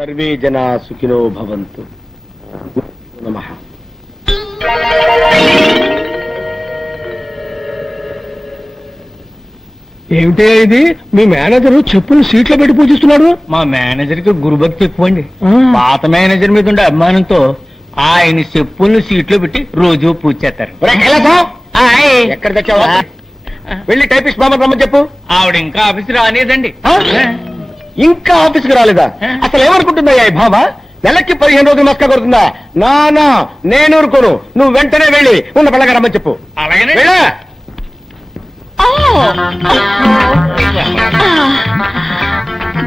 Survey జనా సుఖినో భవంతు. నమః. ఏమిటే ఇది? మీ మేనేజర్ చెప్పులు సీట్లో పెట్టి పూజిస్తున్నాడు. మా మేనేజర్ కి గురుభక్తి ఎక్కువండి. పాత మేనేజర్ మీద ఉండే అభిమానంతో ఆయన చెప్పుల్ని సీట్లో పెట్టి రోజు పూజ చేస్తారు. ఎక్కడ తెచ్చావా? వెళ్ళి టైపిస్ట్ బామ్మ రమ్మని చెప్పు. ఆవిడ ఇంకా ఆఫీస్ రానేదండి. ఇంకా ఆఫీస్కి రాలేదా? అసలు ఏమనుకుంటుందా ఈ భామ? నెలకి 15 రోజులు మస్కా కొడుతుందా? నానా నేను ఊరుకోను. నువ్వు వెంటనే వెళ్ళి ఉన్న పళ్ళగా రమ్మని చెప్పు. అలాగే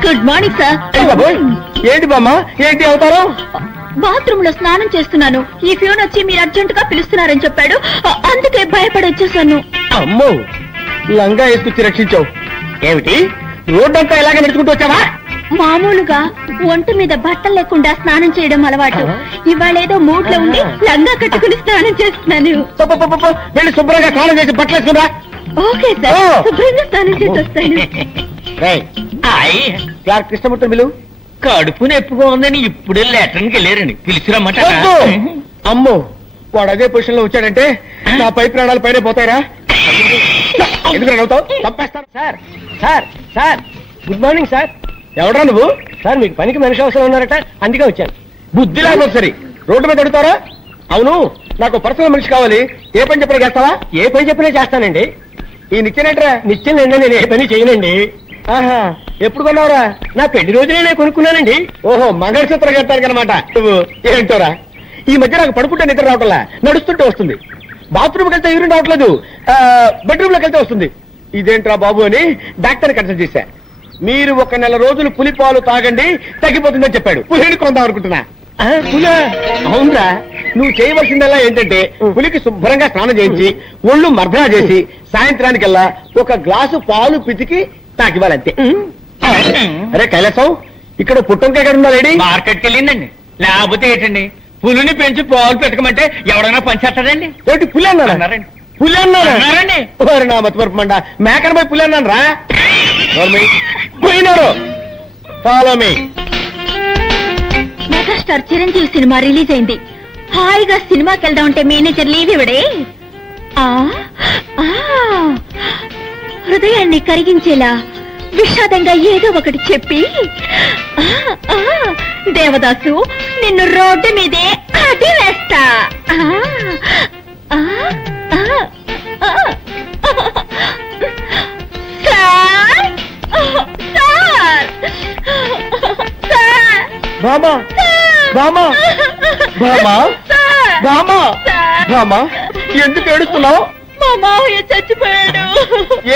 గుడ్ మార్నింగ్ సార్. ఏంటి బామ్మ, ఏంటి అవుతారు? బాత్రూమ్ లో స్నానం చేస్తున్నాను. ఈ ఫ్యూన్ వచ్చి మీరు అర్జెంట్ గా పిలుస్తున్నారని చెప్పాడు. అందుకే భయపడి వచ్చేసాను. అమ్మో, లంగా వేసుకొచ్చి రక్షించావు. ఏమిటి రోడ్డంతా ఇలాగే నడుచుకుంటూ వచ్చావా? మామూలుగా ఒంటి మీద బట్టలు లేకుండా స్నానం చేయడం అలవాటు. ఇవాళ ఏదో మూడ్ లో ఉండి లంగా కట్టుకుని స్నానం చేస్తున్నాను. వెళ్ళి శుభ్రంగా స్నానం చేసి బట్టలు వేసుకురా. ఓకే సార్, శుభ్రంగా స్నానం చేసి వస్తాను. కృష్ణమూర్తి బిలు. కడుపు నొప్పిగా ఉందని ఇప్పుడే లెటర్కి వెళ్ళారండి. పిలిచిరమ్మాట. అమ్మో, వాడు అదే పొజిషన్ లో వచ్చాడంటే నా పై ప్రాణాలు పైన పోతాయిరా. ఎందుకు అడుగుతావు? తప్పేస్తారు. Sir sir sir good morning sir. ఎవడా నువ్వు? సార్ మీకు పనికి మనిషి అవసరం ఉన్నారట, అందుకే వచ్చాను. బుద్ధి లేకపోతే సరే రోడ్డు మీద అడుగుతారా? అవును, నాకు పర్సనల్ మనిషి కావాలి. ఏ పని చెప్పినా చేస్తావా? ఏ పని చెప్పినా చేస్తానండి. ఈ నిత్యనేట్రా? నిత్యం నేను ఏ పని చేయనండి. ఆహా, ఎప్పుడు కొన్నావురా? నా పెళ్లి రోజునే నేను కొనుక్కున్నానండి. ఓహో, మంగళసూత్రం కట్టాను అనమాట. నువ్వు ఏంటోరా, ఈ మధ్య నాకు పడుకుంటే నిద్ర రావట్లా, నడుస్తుంటే వస్తుంది. బాత్రూమ్కి వెళ్తే యూరిన్ రావట్లేదు, బెడ్రూమ్ లోకి వెళ్తే వస్తుంది. ఇదేంట్రా బాబు అని డాక్టర్ కన్సల్ట్ చేశా. మీరు 1 నెల రోజులు పులిపాలు తాగండి, తగ్గిపోతుందని చెప్పాడు. పులిని కొందాం అనుకుంటున్నా. పులా? అవునరా, నువ్వు చేయవలసిందల్లా ఏంటంటే పులికి శుభ్రంగా స్నానం చేయించి ఒళ్ళు మర్దనా చేసి సాయంత్రానికల్లా 1 గ్లాసు పాలు పితికి తాకివ్వాలంతే. అరే కైలాసం, ఇక్కడ పుట్టంకాయ ఎక్కడ ఉందా లేడీ? మార్కెట్కి వెళ్ళిందండి. లేకపోతే ఏంటండి, పులిని పెంచి పాలు పెట్టకమంటే ఎవడైనా పనిచేస్తాడండి? ఏంటి పులి అన్నారండి? పులి అన్నారండి? నా మతిమరుపు మండ, మేకను పోయి పులి అన్నాను రా. పోయినారు. Follow me. Megastar Chiranjeevi cinema release అయింది. హాయిగా సినిమాకి వెళ్దాం అంటే మేనేజర్ లీవ్ ఇవ్వడే. హృదయాన్ని కరిగించేలా విషాదంగా ఏదో ఒకటి చెప్పి, దేవదాసు నిన్ను రోడ్డు మీదే అడి వేస్తా. బామా బామా బామా బామా బామా, ఎందుకు ఏడుస్తున్నావు? మా మావయ్య చచ్చిపోయాడు.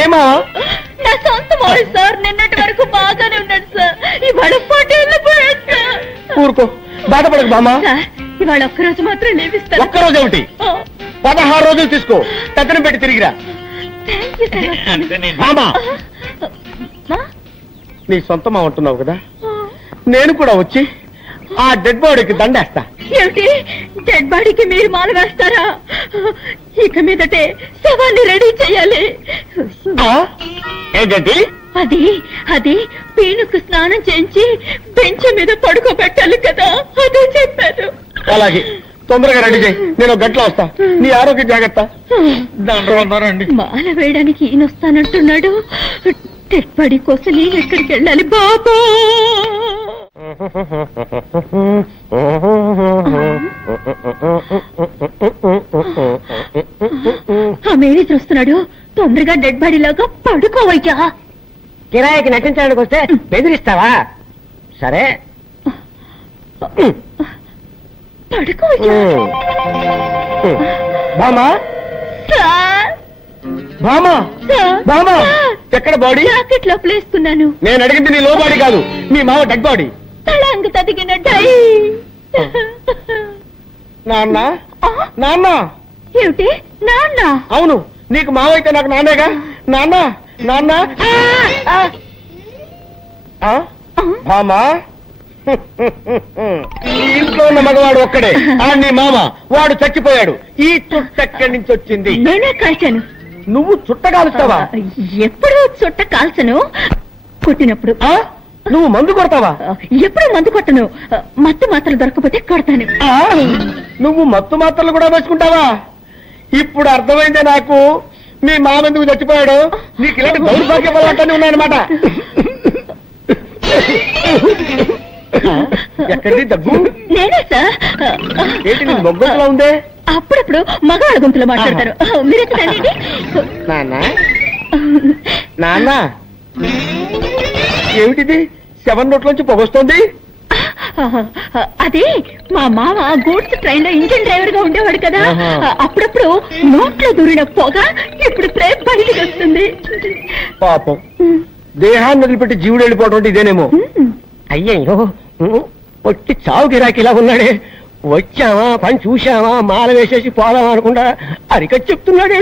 ఏమా? నా సొంత మావయ్య సార్. నిన్నటి వరకు బాగానే ఉన్నాడు సార్, ఇవాళ పటేళ్ళు పోయాడు సార్. ఊరుకో, బాధపడకు బామా. ఇవాళ ఒక్కరోజు మాత్రం లేవిస్తాను. ఒక్కరోజు ఏమిటి? 16 రోజులు తీసుకో, తగ్గని పెట్టి తిరిగిరా. బామా, నీ సొంతమా ఉంటున్నావు కదా, నేను కూడా వచ్చి ఆ డెడ్ బాడీకి దండేస్తా. ఏమిటి, డెడ్ బాడీకి మీరు మాల వేస్తారా? ఇక మీదటే శవాన్ని రెడీ చేయాలి. ఏంటంటే అది అది పీనుకు స్నానం చేయించి బెంచ్ మీద పడుకోబెట్టాలి కదా, అదే చెప్పారు. అలాగే, తొందరగా రెడీ చేయి, నేను 1 గంటలో వస్తా. నీ ఆరోగ్యం జాగ్రత్త. మాల వేయడానికి ఈయన వస్తానంటున్నాడు. డెడ్ బాడీ కోసం నేను ఎక్కడికి వెళ్ళాలి బాబా? ఆ మేనేజర్ వస్తున్నాడు. తొందరగా డెడ్ బాడీ లాగా పడుకోవయ్యా. కిరాయికి నటించడానికి వస్తే బెదిరిస్తావా? సరే పడుకోవయ్యా. బామా బామా బామా, ఎక్కడ బాడీ? జాకెట్ లోపల వేసుకున్నాను. నేను అడిగింది నీ లో బాడీ కాదు, మీ మావ డెడ్ బాడీ. తలాంగు తదిగిన డై. నాన్న నాన్న. ఏమిటి నాన్న? అవును, నీకు మావైతే నాకు నాన్నేగా. నాన్న నాన్న. బామా, ఈ ఇంట్లో ఉన్న మగవాడు ఒక్కడే, నీ మామ. వాడు చచ్చిపోయాడు. ఈ చుట్ట ఎక్కడి నుంచి వచ్చింది? నేనే కాల్చాను. నువ్వు చుట్ట కాలుస్తావా? ఎప్పుడు చుట్ట కాల్చను, కొట్టినప్పుడు. నువ్వు మందు కొడతావా? ఎప్పుడు మందు కొట్టను. మత్తు మాత్రలు దొరకపోతే కొడతాను. నువ్వు మత్తు మాత్రలు కూడా వేసుకుంటావా? ఇప్పుడు అర్థమైందే నాకు మీ మామ ఎందుకు చచ్చిపోయాడు. నీకు ఇలాంటి దౌర్భాగ్య బలవంతాన్ని ఉన్నాయన్నమాట. ఎక్కడిది దగ్గు? నేనే సార్. ఏంటి నీ మొగ్గలా ఉందే? అప్పుడప్పుడు మగవాళ్ళ గొంతులో మాట్లాడతారు. మీరెక్కడండి? నాన్న నాన్న ఏమిటిది? 7 నోట్లోంచి పొగొస్తోంది. అది మా మామ గూడ్స్ ట్రైన్ లో ఇంజిన్ డ్రైవర్ గా ఉండేవాడు కదా. అప్పుడప్పుడు నోట్లో దూరిన పొగ ఇప్పుడు ప్రేమ బయటికి వస్తుంది. పాపం దేహాన్ని వదిలిపెట్టి జీవుడు వెళ్ళిపోవడం అంటే ఇదేనేమో. అయ్యయ్యో వచ్చి చావు గిరాకి ఇలా ఉన్నాడే. వచ్చావా పని చూశావా మాల వేసేసి పోదామా అనుకుంటా అరికట్ చెప్తున్నాడు.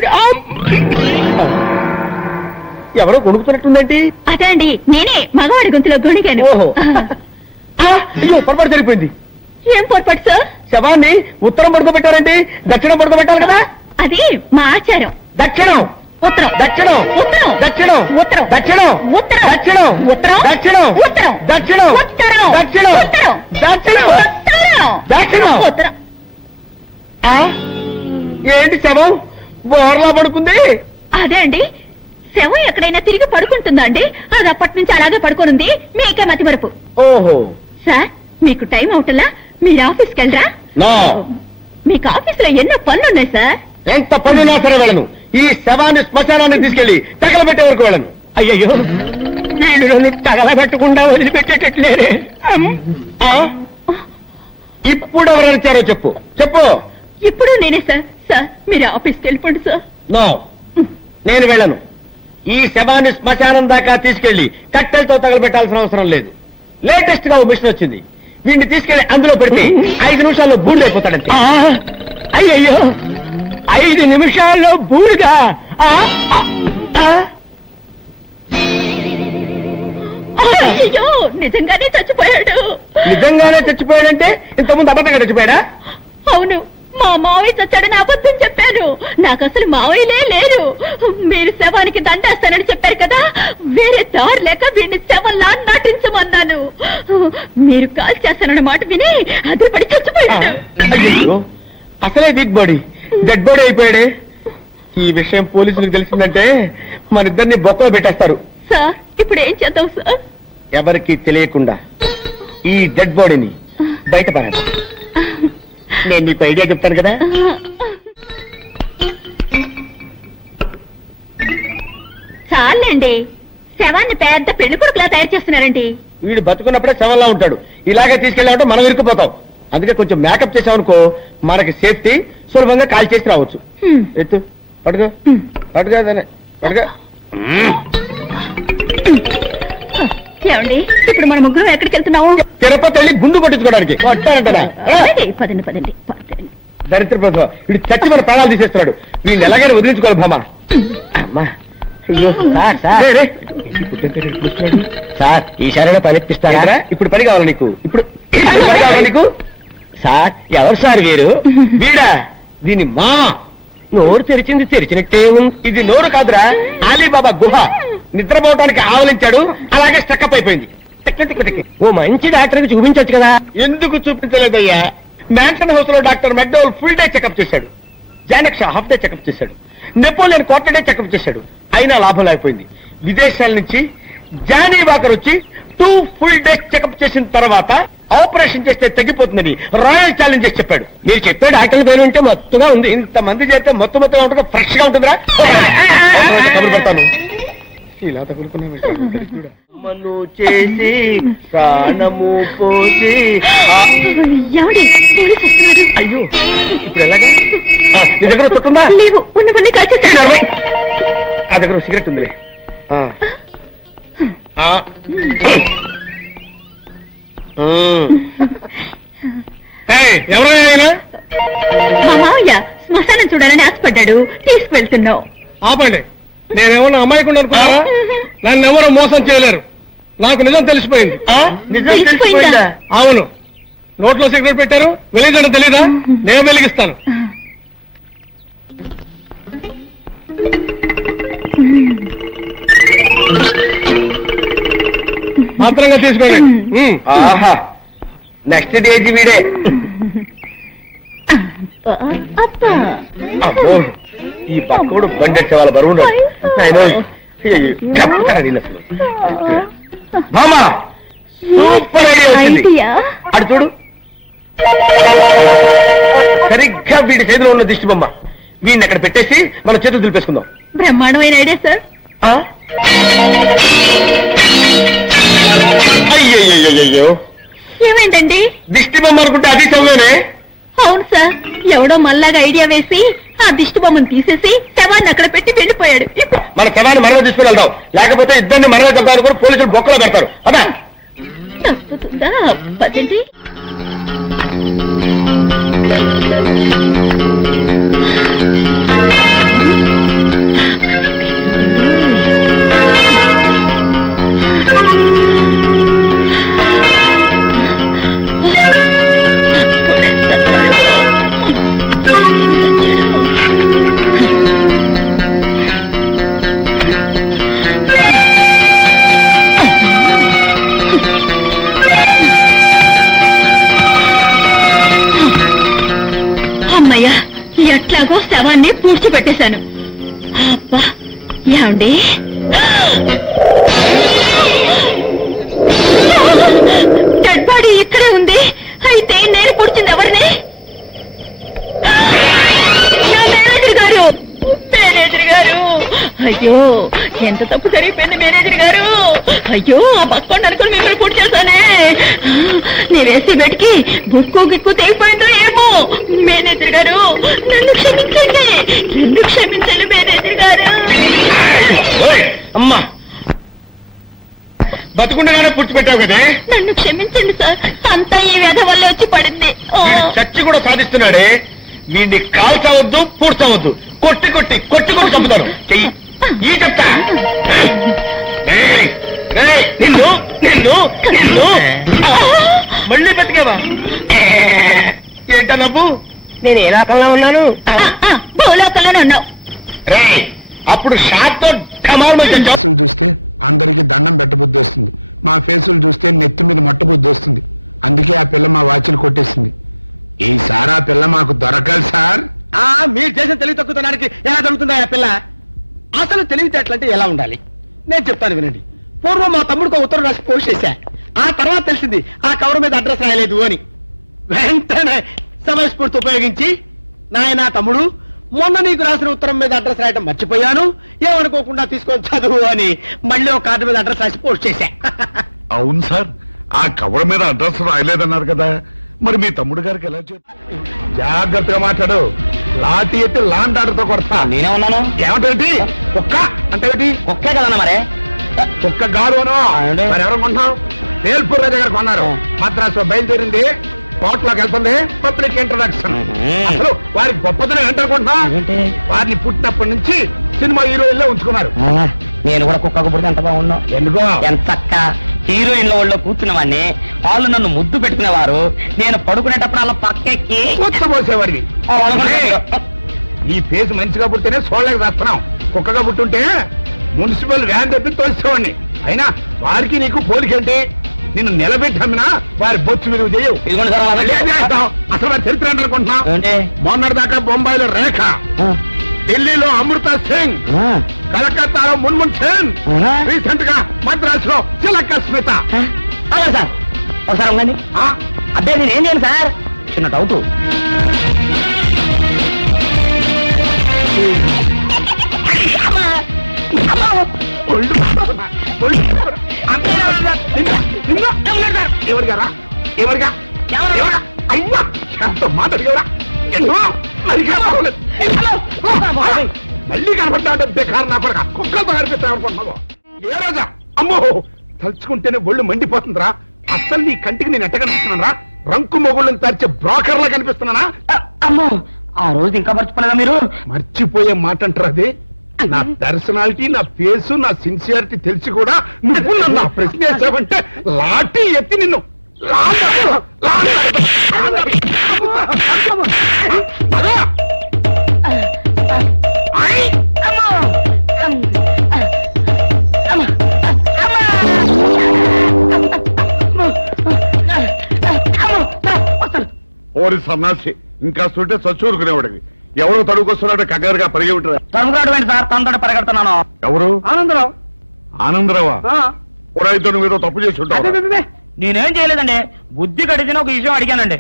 ఎవరో కొనుక్కుతున్నట్టుందేంటి? అదే అండి, నేనే మగవాడి గొంతులో గొణిగాను. ఓహో, అయ్యో పొరపాటు జరిగిపోయింది. ఏం పొరపాటు సార్? శవాన్ని ఉత్తరం పడుకోబెట్టారండి, దక్షిణం పడుకోబెట్టాలి కదా. అది మా ఆచారం. దక్షిణం ఉత్తరం దక్షిణం ఉత్తరం దక్షిణం ఉత్తరం దక్షిణం ఉత్తరం దక్షిణం ఉత్తరం దక్షిణం ఉత్తరం దక్షిణం ఉత్తరం దక్షిణం ఉత్తరం దక్షిణం ఉత్తరం దక్షిణం ఉత్తరం. ఏంటి శవం బోర్లా పడుకుంది? అదే అండి, శవం ఎక్కడైనా తిరిగి పడుకుంటుందా అండి? అది అప్పటి నుంచి అలాగే పడుకోనుంది. మీకే మతి మరుపు. ఓహో సార్, మీకు టైం అవుతుందా? మీరు ఆఫీస్కి వెళ్ళరా? మీకు ఆఫీస్ లో ఎన్నో పనులున్నాయి సార్. ఎంత పనున్నా సరే వెళ్ళను. ఈ శవాన్ని శ్మశానాన్ని తీసుకెళ్లి తగలబెట్టే వరకు వెళ్ళను. అయ్యయ్యో, నేను నన్ను తగలబెట్టకుండా వదిలిపెట్టేటట్లేరే. ఇప్పుడు ఎవరొచ్చారో చెప్పు చెప్పు. ఇప్పుడు నేనే సార్. సార్, మీరు ఆఫీస్కి వెళ్ళిపోండి సార్. నో, నేను వెళ్ళను. ఈ శవాన్ని శ్మశానం దాకా తీసుకెళ్లి కట్టెలతో తగలబెట్టాల్సిన అవసరం లేదు. లేటెస్ట్ గా ఓ మిషన్ వచ్చింది. వీడిని తీసుకెళ్లి అందులో పెడితే 5 నిమిషాల్లో బూడిదైపోతాడంతే. అయ్యయ్యో, 5 నిమిషాల్లో బూడిదా? అయ్యో, నిజంగానే చచ్చిపోయాడు. నిజంగానే చచ్చిపోయాడంటే ఇంతకుముందు అబద్ధంగా చచ్చిపోయాడా? అవును, మా మావయ్య చచ్చాడని అబద్ధం చెప్పాను. నాకు అసలు మావయ్యలే లేరు. మీరు శవానికి దండేస్తానని చెప్పారు కదా, వేరే దారి లేక వీడిని శవంలా నటించమన్నాను. మీరు కాల్ చేస్తానన్న మాట విని అదిపడి చచ్చిపోయాడు. అయ్యో, అసలే వీక్ బాడీ డెడ్ బాడీ అయిపోయాడే. ఈ విషయం పోలీసులకు తెలిసిందంటే మన ఇద్దరిని బొక్కలో పెట్టేస్తారు. సార్, ఇప్పుడు ఏం చేద్దాం సార్? ఎవరికి తెలియకుండా ఈ డెడ్ బాడీని బయటపడాలి. నేను నీకు ఐడియా చెప్తాను కదా. చాలండి, శవాన్ని పెద్ద పెళ్లి కొడుకులా తయారు చేస్తున్నారండి. వీడు బతుకున్నప్పుడే శవంలా ఉంటాడు. ఇలాగే తీసుకెళ్ళామంటే మనం ఇరుక్కుపోతాం. అందుకే కొంచెం మేకప్ చేసామనుకో మనకి సేఫ్టీ, సులభంగా కాల్ చేసి రావచ్చు. ఎత్తు, పడుకో పడుకో పడుకో. ఏమండి, ఇప్పుడు మన ముగ్గురు ఎక్కడికి వెళ్తున్నాము? తిరుపతి వెళ్ళి గుండు కొట్టించుకోవడానికి. పదండి పదండి పదండి. దరిద్ర ప్రభు, వీడు చచ్చి మన ప్రాణాలు తీసేస్తున్నాడు. వీళ్ళు ఎలాగైనా వదిలించుకోవాలి భామా. అమ్మా, అయ్యో సార్ సార్ సార్, ఈసారైనా పని ఇప్పిస్తారా? ఇప్పుడు పని కావాలి నీకు. ఇప్పుడు పని కావాలి నీకు. సార్, ఎవరు సార్ వీరు? వీడా? దీని మా నోరు తెరిచింది తెరిచినట్టే ఉంది. ఇది నోరు కాదురా, అలీబాబా గుహ. నిద్రపోవటానికి ఆవలించాడు, అలాగే స్టక్అప్ అయిపోయింది. ఓ మంచి డాక్టర్ కి చూపించచ్చు కదా. ఎందుకు చూపించలేదయ్యా? మ్యాన్షన్ హౌస్ లో doctor McDowell full day checkup చేశాడు. జానక్ షా హాఫ్ డే చెకప్ చేశాడు. నెపోలియన్ క్వార్టర్ డే చెకప్ చేశాడు. అయినా లాభం లేకపోయింది. విదేశాల నుంచి జానీ వాకర్ వచ్చి 2 ఫుల్ డేస్ చెకప్ చేసిన తర్వాత ఆపరేషన్ చేస్తే తగ్గిపోతుందని రాయల్ ఛాలెంజ్ చేసి చెప్పాడు. మీరు చెప్పే డాక్టర్ల పేరు ఉంటే మొత్తగా ఉంది. ఇంతమంది చేస్తే మొత్తం ఉంటుందా? ఫ్రెష్ గా ఉంటుందిరా. కబురు పెడతాను. ఇలా తగులుకున్నా మను చేసి ప్రాణము పోసి. అయ్యో, ఇప్పుడు ఎలాగా? నీ దగ్గర చుట్టుందా? లేవు, ఉన్నవన్నీ కాల్చేస్తాను. ఆ దగ్గర సిగరెట్ ఉందిలే. ఎవరైనా మా మావయ్య శ్మశానం చూడాలని ఆశపడ్డాడు, తీసుకువెళ్తున్నావు. ఆపండి. నేనేమన్నా అమ్మాయికుండా అనుకున్నారా? నన్ను ఎవరు మోసం చేయలేరు. నాకు నిజం తెలిసిపోయింది. తెలిసిపోయిందా? అవును. నోట్లో సిగరెట్ పెట్టారు, వెలిగించడం తెలీదా? నేను వెలిగిస్తాను. భద్రంగా తీసుకోండి. ఆహా నెక్స్ట్ డేజీ వీడే. అబ్బో ఈ పక్కడు బండెట్టే వాళ్ళ బరువు మామా సూపర్ ఐడియా వచ్చింది. అటు చూడు సరిగ్గా వీడి చేతిలో ఉన్న దిష్టి బొమ్మ. వీడిని అక్కడ పెట్టేసి మన చేతులు దులిపేసుకుందాం. బ్రహ్మాండమైన ఐడియా సార్. అయ్యో ఏమైందండి? దిష్టి బొమ్మ అనుకుంటే అది చదివేనే. అవును సార్, ఎవడో మళ్ళాగా ఐడియా వేసి ఆ దిష్టి బొమ్మను తీసేసి శవాన్ని అక్కడ పెట్టి వెళ్ళిపోయాడు. మన శవాన్ని మనమే తీసుకుని వెళ్దాం, లేకపోతే ఇద్దరిని మనమే చెప్తాను కూడా పోలీసులు బొక్కలో పెడతారు. అదా తప్పుతుందా? పదండి. అమ్మయ్యా, ఎట్లాగో శవాన్ని పూడ్చిపెట్టేశాను. అబ్బా ఏమండి, డెడ్ బాడీ ఇక్కడే ఉంది. అయితే నేను పూడ్చింది ఎవరిని? మేనేజర్ గారు, మేనేజర్ గారు, అయ్యో ఎంత తప్పు జరిగిపోయింది మేనేజర్ గారు. అయ్యో ఆ బక్కోండి అనుకుని మిమ్మల్ని పూర్తి చేశానే. నీ వేసి బెట్కి బుక్కు గిక్కు తెగిపోయిందో ఏమో. మేనేజర్ గారు నన్ను క్షమించండి, నన్ను క్షమించండి మేనేజర్ గారు. అమ్మా బతుకుండగానే పూడ్చిపెట్టావు కదే. నన్ను క్షమించండి సార్, అంతా ఈ వ్యధ వల్ల వచ్చి పడింది. చచ్చి కూడా సాధిస్తున్నాడే. వీడిని కాల్చవద్దు, పూడ్చవద్దు, కొట్టి కొట్టి కొట్టి కొట్టి చంపుతాను. చెయ్యి ఈ చెప్తా. నిన్ను నిన్ను నిన్ను మళ్ళీ బతికేవా? ఏంటా నవ్వు? నేను ఏ లోకంలో ఉన్నాను? భూలోకంలోనే ఉన్నావు. రే అప్పుడు షాట్ తో ఫేసులు చూస్తే అందరికి దండం పెట్టబుద్ధి వస్తుంది, మా ఫేసులు చూస్తే నెత్తి మీద మట్టబుద్ధి వస్తుంది. అందుకే ఆ పిల్ల మా వాచ్లు కొట్టేసింది. ఈసారి ఆ పిల్ల మాకు దొరకాలి సార్. మీరు చేసిన తెలివి తక్కువతనానికి ఎలా దొరుకుతుందా ఆ పిల్ల? అసలు తెలివితేటలంటే ఎలా ఉండాలి నేను చెప్తాను వినండి. పూర్వం మా తమ్ముడికి ఉత్తరం రాసి పోస్ట్ చేశా. ఆ తర్వాత తెలిసింది ఆ కవర్ మీద అడ్రస్ రాయలేదు అని. వెంటనే సమయస్ఫూర్తి ఉపయోగించి నాయన తమ్ముడు మొన్న నీకు రాసిన ఉత్తరం మీద అడ్రస్ రాయడం మర్చిపోయాను, ఏమనుకోకుండా తీసుకొని చదువు అని మళ్ళీ ఒక కార్డు మీద అడ్రస్ రాసి పోస్ట్ చేశా. అవును సార్, ఆ కవర్ మీద అడ్రస్ రాయలేదన్నారు కదా, మరి మీ తమ్ముడు గారికి ఎలా చెప్పి? జాగ్రత్తగా మాట్లాడు, లాఠీ ఎత్తి లాండ్ ఆర్డర్తో కొడతా. నేనే ఉన్నాను. ఏమంటే కుక్క అంటే ఒకే కదన్నా మరే. కుక్క గారు అను. మరి ఎవరు కొంటున్నాం? వేల్పూర్ రాజా గారు కొన్నారు. మద్రాసు బయలుదేరింది, కోర్టులోకి వెళ్తుంది. Public introduction. అసలు వారి గొప్పతనం ఏంటనుకుంటున్నా? వారిని పుట్టినప్పటి నుంచి సినిమా హీరోయిన్లో ఉంచుకున్నారు. నేను కూడా కుక్కకు పుడితే ఎంత బాగున్నావు. ఎందుకో ఎంతక్క హీరోయిన్ల వాళ్ళు కూర్చున్నవాడిని, వాళ్ళు నన్ను ముద్దు పెట్టుకునేవారు. నేను పడుకునేటప్పుడు అలా పక్కెక్కి కొత్తపోసేవాడివి. ఈ ఫేస్ మంచిగా పుట్టితేనే చూడలేక చేస్తున్నాం. కుక్కగా పుట్టుంటే మున్సిపల్ వ్యాన్ తెప్పి తోసేవాడిని. అయినా వారికి నీకు పోలికేంటి? నిన్ను నిలబెట్టి అమ్మినా వారి బొచ్చు విలువ చేయవు. అసలు వారి చరిత్ర అనుకుంటున్నాం. మొన్నటిదాకా బొంబాయిలో రేఖ, ఢిల్లీలో అమృత సింగ్, కలకత్తాలో మున్మున్ సేన్, రీసెంట్ గా మద్రాసులో చిలక స్మిత. అలా సార్ ఒకసారి ఉండండి. అదే నేనేం చేయను సార్, చిన్న డౌట్. ఎవరిగారా ఎవరిగా అయ్యా ఎంతో మాట్లాడివరా? మళ్ళీ కనపడ్డా బేకారు నా కొడక. కుక్కలతో కనిపిస్తామనుకుంటున్నావు. ఏ రోజా అమ్మో తలుచుకుంటేనే ఒళ్ళు మండిపోతుందిరా. అస్సలు నీ కంటికి నేను ఎట్ట కనిపిస్తున్నారా? రంకు మొగుళ్ళని తరిచే బ్రోకర్లా కనిపిస్తున్నానా? అమ్మో ఆ రోజు ఇంకా మర్చిపోలేదా మీరు? మర్చిపోయే మాట అంటారు అది. నా పర్సనాలిటీ, నా ఫేసు, నా సిన్సియారిటీ తెలిసి కూడా నువ్వు నన్ను ఆ ప్రశ్న వేసావంటే లాఠీ ఎత్తి నిన్ను ఓరి సన్నాసి ఇంకా ఉంటే చచ్చూరుకునేవాడికి ఎవరో తడుకొస్తున్నాడు కంగారుగా పరిగి ఉంటుంది. తడుగురాడు సార్ తనతో పరిగెడుతున్నాను. ఎవరు? ఆనందరావు. ఆనందరావా? రైతు నువ్వేదో తప్పు చేసి ఉంటావు. నేనేం చేయలేదండి. బుద్ధి గడిచిన ఒక విషయం అడిగానండి.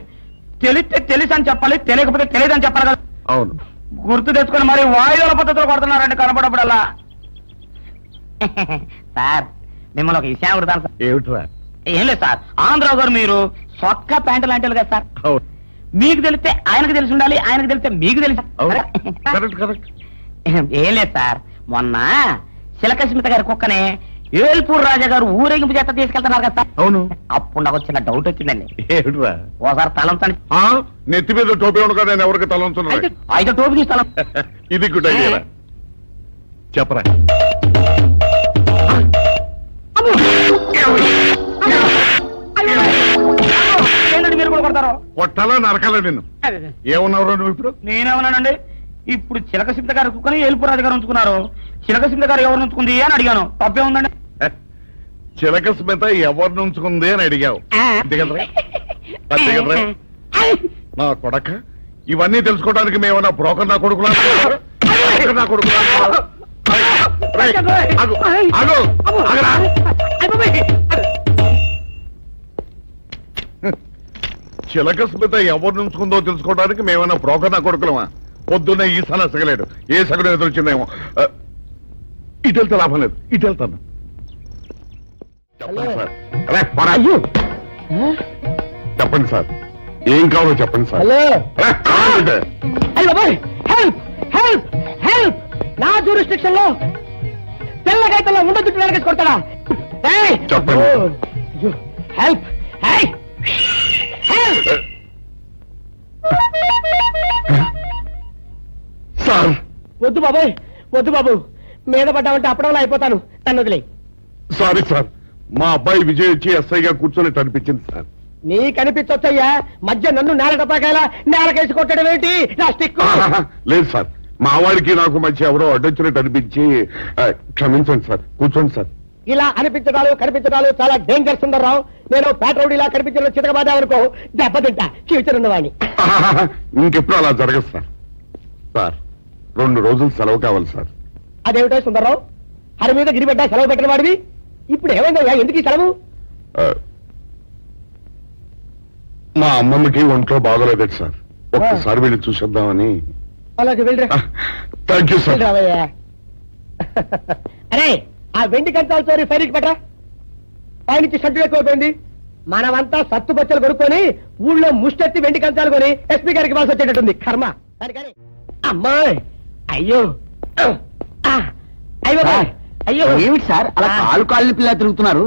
తెలిస్తే తెలుసు అని చెప్పాలి, తెలియకపోతే తెలియదని చెప్పాలి కదా. అవును. గుర్తు తెచ్చుకొని మరి వాయువుల పద్ధతిలో కొడుతున్నారండి కనపడప్పుడల్లా. సార్ మిమ్మల్ని ఒక విషయం అడుగుతాను సార్. ఏమిట్రా? ఏం లేదు సార్, ఆంధ్రావు గారు మీరు సొక్క ప్యాంటు లాంటి కదా సార్. అవును. మీకు తెలిస్తే ఆయనకు తెలిసి ఉండాలి, ఆయనకు తెలిస్తే మీకు తెలిసి. Correct correct. ఏం లేదు సార్, మొన్న శిలకస్మిత గారి కుక్కని ఏల్పూర్ రాజా గారు ఊరేగింపు చేత తీసుకెళ్తున్నారు కదా సార్. అవును. అప్పుడు నాకు చిన్న డౌట్ వచ్చిందండి. ఏమిట్రా? ఓసారి తలంచండి. నెత్తి మీద టోపీ ఉండగా నేను ఎవరికి తలంతున్నా? అయితే టోపీ తీసి తలం. ఇది గుడ్ ఐడియా. చెప్పరా. ఏంటండి మీరు కూడా కొడతారు? కొట్టాలా నరకాలా నిన్ను? ఏమన్నావు నువ్వు ఇప్పుడు? నేనేమన్నానండి, ఇప్పుడు చిలకసింత గారి కుక్కని ఏల్పూర్ రాజు గారు ఉంచుకున్నారు, చిలకసింత గారు ఎవరు ఉంచుకుంది అని అడిగాను. తప్పే ఉందండి? చిలక స్మిత ఎవరిని ఉంచుకుంది అని అడిగావు అంతే కదరా? అంతే కదరా? నా కొడక, ఇవన్నీ తెలుసుకోవడానికి మేమన్నా బ్రోకర్ నా కొడుకులా? నా కొడుకులా? చిలక స్మిత ఎవరిని ఉంచుకుందో తెలుసుకోవడానికి మేమన్నా బ్రోకర్ నా కొడుకులమా? పొద్దున్నే ఈ సన సగలేడు, ఏ సగం ఎదురొచ్చిందేమో. ఇటు వెళ్తే లాభం లేదు, ఇటు వెళ్తాను. చెప్పండి సార్. చెప్పండి సార్, ఏం కావాలో చెప్పండి సార్. నా జ్యూరిస్డిక్షన్ లో తెల్లగైతల్లో ఉండ చుట్టూ వెనకేసి కొడతాడా? చెప్పండి. హెల్ప్. సార్ వద్దు బాబాయ్, వద్దు బాబు, మీద పడ్డామంటే అప్పడంలో అయిపోతాను, నన్ను వదిలే. సారీ సార్, మా అబ్బాయి విజయ్ వచ్చి ఎస్ఐగా కూర్చొని అనిపించింది సార్. నీకనిపించొచ్చయ్యా, మధ్య నన్ను నేల టపాకాయలా నేలకేసి కొట్టడం ఏంటి? నా స్టిక్. లేదు సార్, మా వాడికి నాకు మధ్య ఎవరో అడ్డొచ్చినట్టు అనిపించి క్షమించండి సార్. కూర్చోండి సార్. ఇలా అనిపించడాలు కనిపించడాలు చాలా డేంజర్ సుందర్రావు. నేను పేట్రౌడీలా కనిపించడం చితకబాదామనుకో దెబ్బతింటా ఫ్యూచర్ ఉన్నవాడిని. ఇంకెప్పుడు అలా జరగదు సార్. సార్ 2 రోజులు సెలవు కావాలి సార్. అదేమిటో సుందర్రావు, హరి మీద గిరిబెడ్డ సెలవు పెట్టిన వాడివి, ఇప్పుడు ఏమైందయ్యా? ఎందుకు ఈ సెలవు? మా అమ్మమ్మకి ఒంట్లో బాగోలేదు సార్, ఒక్కసారి వెళ్ళి చూసేద్దామని. అలాగే వెళ్ళరా. Thank you sir. రావయ్యా. అరే, ఆ వెండి కంచాల చోరీ ఫైరికి పెట్టరా. పైనుంచి షడ్డు ఎక్కువైపోయింది. మనమంతా సత్తు బచ్చలు కొనుక్కొని ఊళ్ళో ముష్టెత్తి వెండి కంచాలు కొని ఎస్పీ గారికి ఇవ్వాల్సి వచ్చేటట్టుంది. కర్మ. కానీ అమ్మాయి, అయ్యో అయ్యో అయ్యో. ఏమిటి సార్ అలా కాలు పిల్ల తిరుగుతున్నారు?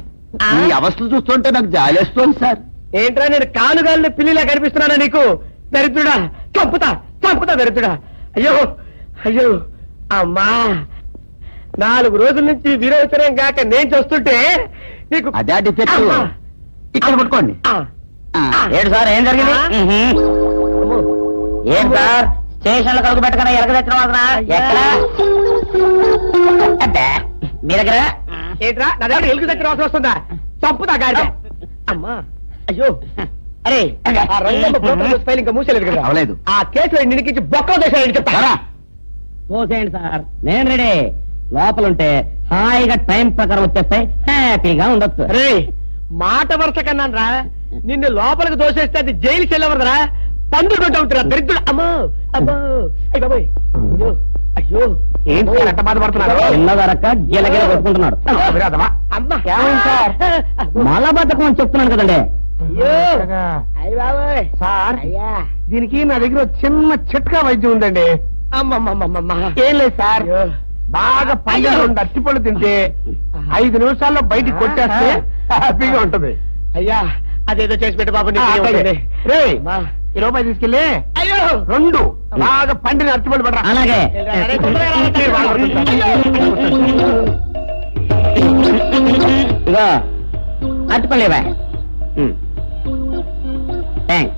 ఈ అవస్థలు చూస్తుంటే నాకు జాలేస్తోంది సార్. ఏంట్రా, నేను కాలుగాలిని పిల్లిలా కనిపిస్తున్నానా నీకు? దరిద్రుడా, చంపుతా చంపుతా దరిద్రుడా. అయ్యో అయ్యో. అమ్మా, 4 రోజుల నుంచి విరోచనం కాక నేను చూస్తుంటే నీకు అదే డిఫెక్ట్. ఇక్కడ పట్టుకోండి. ఏంటి సార్, ఏం జరిగింది? ఏం సార్, స్టేషన్ లో కలుగు పెట్టకుండా ఎరగ తెచ్చిన వాసన ఎక్కడ? మీ దగ్గర ఏంట్రా, నా దగ్గర ఎలుగు దగ్గర అవసరం వస్తుందా? చంపుతా గాడి. అమ్మా అయ్యో. అరే, ఆ రంగమ్మ బ్రోకర్ ఫైల్ ఇంకా మూసేలేదు కదా? అవలేదు. ఆ కేసులో నిడికించి బొక్కలు చేశాడని చెప్తారా? చూసేయండి సార్, నేను రెడీ. లోపలుంటే హాయిగా టైం ప్రకారం వచ్చేస్తాయి, హ్యాపీగా ఉండొచ్చు. అరే, మాట వరుస కన్నాను రా. నిన్ను లోపలికి దోసేస్తే అది జైలు చెల్లవరదరా, పందుకుంటా ఉంటారా దరిద్రుడు. అమ్మో అమ్మో. అయ్య బాబోయ్. అయ్యో అయ్యో. ఏంటి సార్ అట్ట బాధపడుతున్నారు? చిన్నదరక గిలగిల కొట్టుకుంటున్నాడు. మలబద్ధకం అని చెప్తున్నాను కదండి. అయ్యో అయ్య బాబోయ్. సార్, దీనికి నా దగ్గర చిన్న చిట్కా వైద్యం ఉందండి. అమ్మమ్మమ్మమ్మ. ఏం లేదు సార్, బాగా పండిన 2 అరటిపళ్ళు తింటే 5 నిమిషాల్లో బయటికి కొట్టేస్తే హ్యాపీగా ఉంటది. అయ్యా, అదేదో చేసి పెట్టు బాబు. రే, ఈ రూపాయి తీసుకెళ్ళి అయ్యో 2 బాగా పండిన అరటిపళ్ళు పడరా. అలాగే. ఇగో అరటిపళ్ళేవా? థ్యాంక్స్.